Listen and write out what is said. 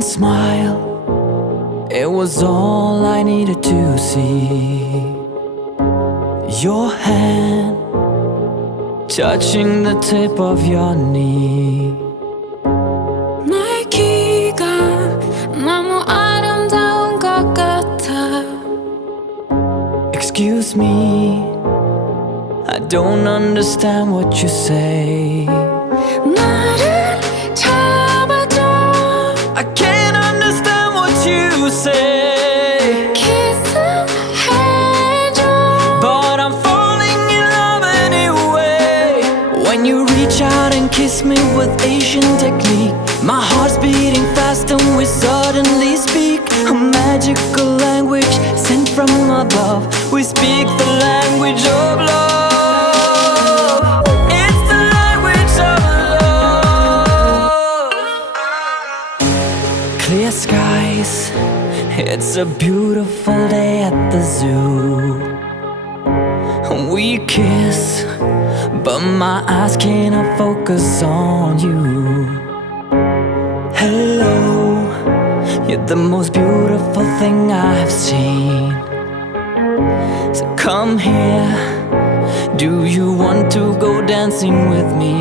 and smile, it was all I needed to see. Your hand touching the tip of your knee. 너의 키가 너무 아름다운 것 같아. Excuse me, I don't understand what you say. 나를 잡아줘. I can't understand what you say. 키스해줘. But I'm falling in love anyway. When you reach out and kiss me with Asian technique, my heart's beating fast and we suddenly speak a magical language sent from above. We speak the language of love. It's the language of love. Clear skies, it's a beautiful day at the zoo. We kiss, but my eyes cannot focus on you. Hello, you're the most beautiful thing I've seen. So come here, do you want to go dancing with me?